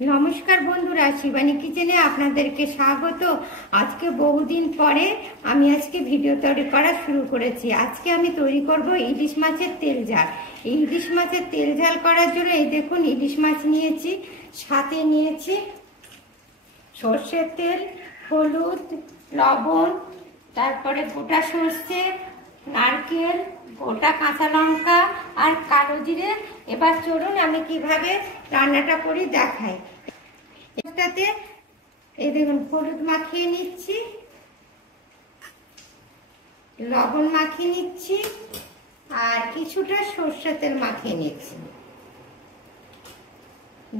নমস্কার বন্ধুরা, শিবানী কিচেনে আপনাদেরকে স্বাগত। আজকে বহুদিন পরে আমি আজকে ভিডিও তৈরি করা শুরু করেছি। আজকে আমি তৈরি করব ইলিশ মাছের তেল ঝাল। এই ইলিশ মাছের তেল ঝাল করার জন্য এই দেখুন ইলিশ মাছ নিয়েছি, সাথে নিয়েছি সর্ষের তেল, হলুদ, লবণ, তারপরে গোটা সর্ষে, নারকেল, গোটা কাঁচা লঙ্কা আর কালো জিরে। এবার চলুন আমি কিভাবে রান্নাটা করি দেখাই। এটাতে এই দেখুন হলুদ মাখিয়ে নিচ্ছি, লবণ মাখিয়ে নিচ্ছি আর কিছুটা সর্ষের তেল মাখিয়ে নিচ্ছি।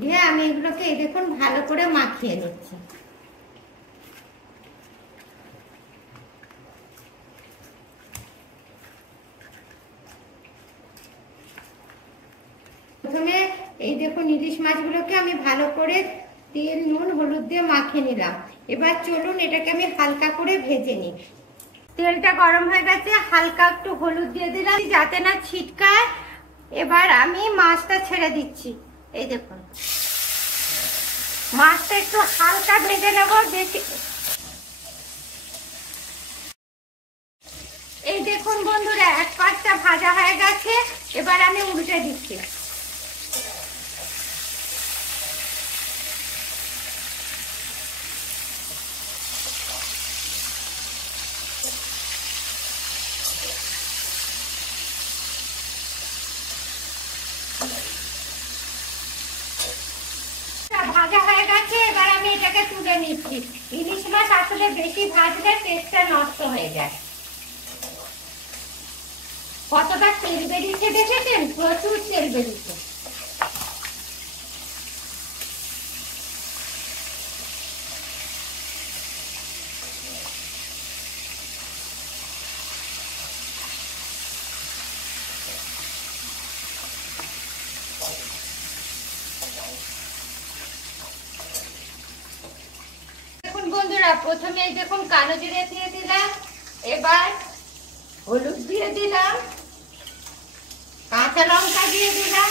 দিয়ে আমি এগুলোকে এই দেখুন ভালো করে মাখিয়ে নিচ্ছি। প্রথমে এই দেখুন ইলিশ মাছগুলোকে আমি ভালো করে তেল, নুন, হলুদ দিয়ে মাখিয়ে নিলাম। এবার চলুন এটাকে আমি হালকা করে ভেজে নিই। তেলটা গরম হয়ে গেছে, হালকা একটু হলুদ দিয়ে দিলাম যাতে না ছিটকায়। এবার আমি মাছটা ছেড়ে দিচ্ছি। এই দেখুন মাছটা একটু হালকা ভেজে নেব, বেশি। এই দেখুন বন্ধুরা, এক পাশটা ভাজা হয়ে গেছে। এবার আমি উল্টে দিচ্ছি। ভাজা হয়ে গেছে, এবার আমি এটাকে তুলে নিচ্ছি। ইলিশ মাছ আসলে বেশি ভাজলে টেস্টটা নষ্ট হয়ে যায়। কতটা তেল বেরিয়েছে দেখেছেন? প্রচুর তেল বেরিয়েছে। বন্ধুরা, প্রথমে দেখুন কালো জিরে দিয়ে দিলাম, এবার হলুদ দিয়ে দিলাম, কাঁচা লঙ্কা দিয়ে দিলাম,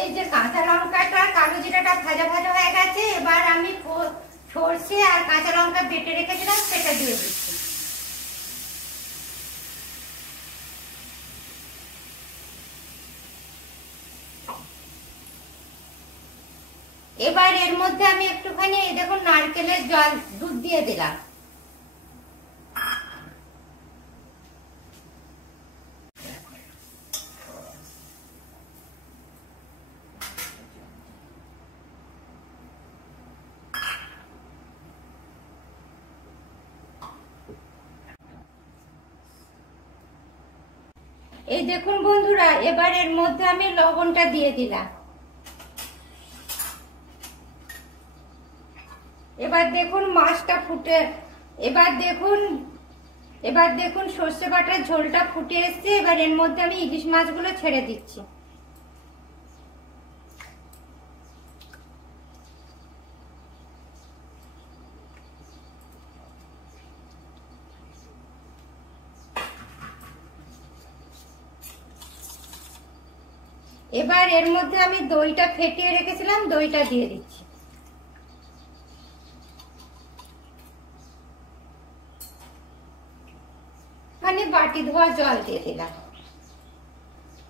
এই যে কাঁচা লঙ্কাটা, কালো জিরাটা ভাজা ভাজা হয়ে গেছে। এবার আমি সর্ষে আর কাঁচা লঙ্কা বেটে রেখেছিলাম সেটা দিয়ে দিচ্ছি। এবার এর মধ্যে আমি একটুখানি এই দেখুন নারকেলের দুধ দিয়ে দিলাম। এই দেখুন বন্ধুরা, এবার এর মধ্যে আমি লবণটা দিয়ে দিলাম। এবার দেখুন মাছটা ফুটে, এবার দেখুন সর্ষে বাটার ঝোলটা ফুটে এসছে। এবার এর মধ্যে আমি ইলিশ মাছগুলো ছেড়ে দিচ্ছি। এবার এর মধ্যে আমি দইটা ফেটিয়ে রেখেছিলাম, দইটা দিয়ে দিচ্ছি। বাটি ধোয়া জল দিয়ে দিলাম।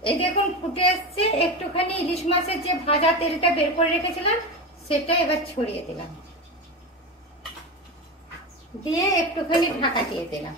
এই দেখুন ফুটে এসছে। একটুখানি ইলিশ মাছের যে ভাজা তেলটা বের করে রেখেছিলাম সেটা এবার ছড়িয়ে দিলাম, দিয়ে একটুখানি ঢাকা দিয়ে দিলাম।